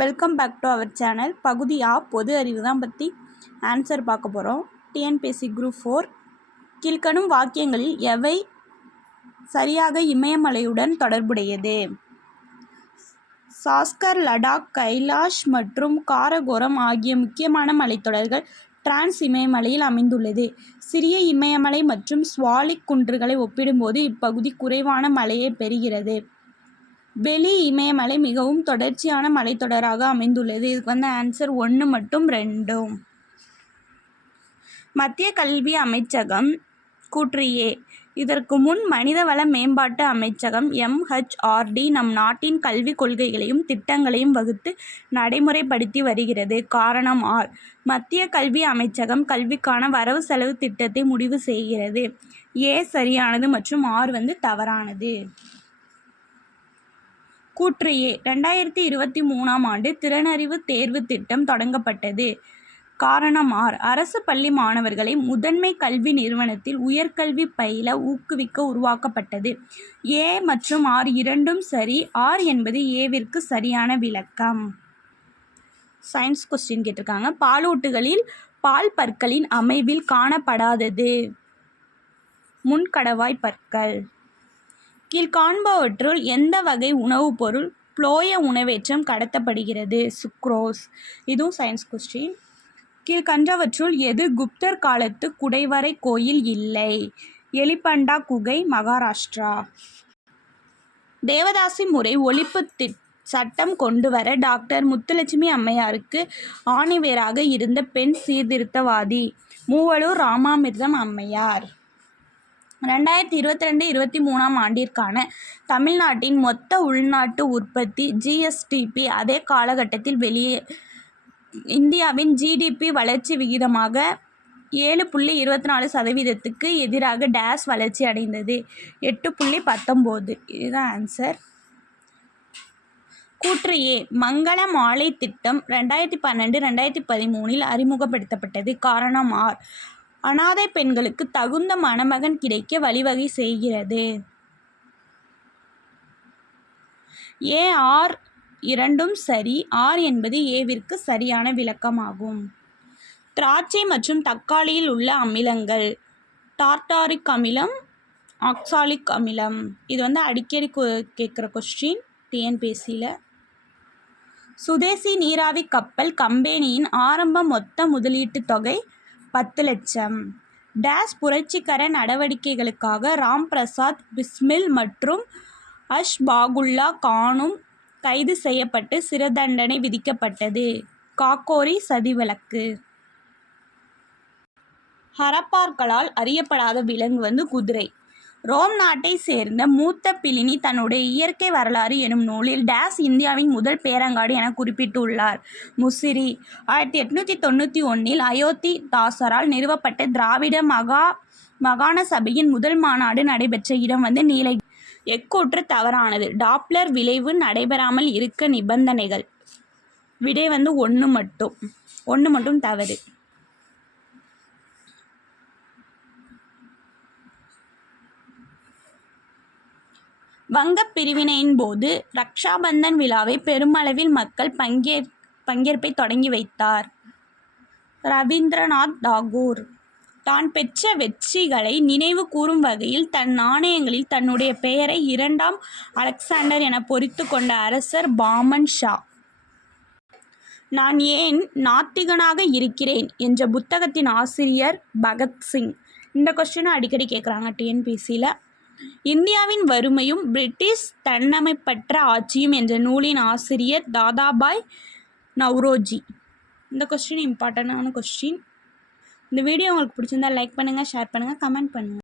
Welcome back to our channel. பகுதி பொது அறிவு தான் பற்றி ஆன்சர் பார்க்க போகிறோம். டிஎன்பிஎஸ்சி குரூப் 4 கீழ்க்கணும் வாக்கியங்களில் எவை சரியாக இமயமலையுடன் தொடர்புடையது? சாஸ்கர், லடாக், கைலாஷ் மற்றும் காரகோரம் ஆகிய முக்கியமான மலைத்தொடர்கள் டிரான்ஸ் இமயமலையில் அமைந்துள்ளது. சிறிய இமயமலை மற்றும் ஸ்வாலிக் குன்றுகளை ஒப்பிடும்போது இப்பகுதி குறைவான மழையை பெறுகிறது. பெலி இமயமலை மிகவும் தொடர்ச்சியான மலைத்தொடராக அமைந்துள்ளது. இதுக்கு ஆன்சர் 1 மற்றும் 2. மத்திய கல்வி அமைச்சகம் கூற்று A. இதற்கு முன் மனிதவள மேம்பாட்டு அமைச்சகம் MHRD நம் நாட்டின் கல்விக் கொள்கைகளையும் திட்டங்களையும் வகுத்து நடைமுறைப்படுத்தி வருகிறது. காரணம் R. மத்திய கல்வி அமைச்சகம் கல்விக்கான வரவு செலவு திட்டத்தை முடிவு செய்கிறது. A சரியானது மற்றும் R தவறானது. கூற்று A. 2023ஆம் ஆண்டு திறனறிவு தேர்வு திட்டம் தொடங்கப்பட்டது. காரணம் R. அரசு பள்ளி மாணவர்களை முதன்மை கல்வி நிறுவனத்தில் உயர்கல்வி பயில ஊக்குவிக்க உருவாக்கப்பட்டது. A மற்றும் R இரண்டும் சரி. R என்பது Aவிற்கு சரியான விளக்கம். சயின்ஸ் கொஸ்டின் கேட்டிருக்காங்க. பாலூட்டுகளில் பால் பற்களின் அமைவில் காணப்படாதது. முன்கடவாய் பற்கள். கீழ்காண்பவற்றுள் எந்த வகை உணவுப் பொருள் புளோய உணவேற்றம் கடத்தப்படுகிறது? சுக்ரோஸ். இதுவும் சயின்ஸ் கொஸ்டின். கீழ்கண்டவற்றுள் எது குப்தர் காலத்து குடைவரை கோயில் இல்லை? எலிபண்டா குகை, மகாராஷ்டிரா. தேவதாசி முறை ஒழிப்பு சட்டம் கொண்டுவர டாக்டர் முத்துலட்சுமி அம்மையாருக்கு ஆணிவேராக இருந்த பெண் சீர்திருத்தவாதி மூவலூர் ராமாமிர்தம் அம்மையார். 2022-23ஆம் ஆண்டிற்கான தமிழ்நாட்டின் மொத்த உள்நாட்டு உற்பத்தி GSDP அதே காலகட்டத்தில் இந்தியாவின் GDP வளர்ச்சி விகிதமாக 7.24%க்கு எதிராக டேஸ் வளர்ச்சி அடைந்தது. 8.19. இதுதான் ஆன்சர். கூற்று A. மங்கள மாலை திட்டம் 2012-2013இல் அறிமுகப்படுத்தப்பட்டது. காரணம் R. அனாதை பெண்களுக்கு தகுந்த மணமகன் கிடைக்க வழிவகை செய்கிறது. A, R இரண்டும் சரி. R என்பது Aவிற்கு சரியான விளக்கமாகும். திராட்சை மற்றும் தக்காளியில் உள்ள அமிலங்கள் டார்டாரிக் அமிலம், ஆக்சாலிக் அமிலம். இது அடிக்கடி கேட்குற கொஸ்டின் டிஎன்பிஎஸ்சியில். சுதேசி நீராவி கப்பல் கம்பெனியின் ஆரம்ப மொத்த முதலீட்டு தொகை 10 லட்சம். டேஸ் புரட்சிகர நடவடிக்கைகளுக்காக ராம் பிரசாத் பிஸ்மில் மற்றும் அஷ்பாகுல்லா கானும் கைது செய்யப்பட்டு சிறைத்தண்டனை விதிக்கப்பட்டது. காக்கோரி சதி வழக்கு. ஹரப்பாக்களால் அறியப்படாத விலங்கு குதிரை. ரோம் நாட்டை சேர்ந்த மூத்த பிளினி தன்னுடைய இயற்கை வரலாறு எனும் நூலில் டேஸ் இந்தியாவின் முதல் பேரங்காடு என குறிப்பிட்டுள்ளார். முசிறி. 1891இல் அயோத்தி தாசரால் நிறுவப்பட்ட திராவிட மாகாண சபையின் முதல் மாநாடு நடைபெற்ற இடம் நீலகிரி. எக்கூற்று தவறானது. டாப்ளர் விளைவு நடைபெறாமல் இருக்க நிபந்தனைகள். விடை 1 மட்டும் தவறு. வங்கப் பிரிவினையின் போது ரக்ஷாபந்தன் விழாவை பெருமளவில் மக்கள் பங்கேற்பை தொடங்கி வைத்தார். ரவீந்திரநாத் தாகூர். தான் பெற்ற வெற்றிகளை நினைவு கூறும் வகையில் தன் நாணயங்களில் தன்னுடைய பெயரை 2ஆம் அலெக்சாண்டர் என பொறித்து கொண்ட அரசர் பாமன் ஷா. நான் ஏன் நாத்திகனாக இருக்கிறேன் என்ற புத்தகத்தின் ஆசிரியர் பகத்சிங். இந்த கொஸ்டினும் அடிக்கடி கேட்குறாங்க டிஎன்பிஎஸ்சியில். இந்தியாவின் வறுமையும் பிரிட்டிஷ் தன்னமைப்பற்ற ஆட்சியும் என்ற நூலின் ஆசிரியர் தாதாபாய் நவ்ரோஜி. இந்த கொஸ்டின் இம்பார்ட்டண்டான கொஸ்டின். இந்த வீடியோ உங்களுக்கு பிடிச்சிருந்தா லைக் பண்ணுங்கள், ஷேர் பண்ணுங்கள், கமெண்ட் பண்ணுங்கள்.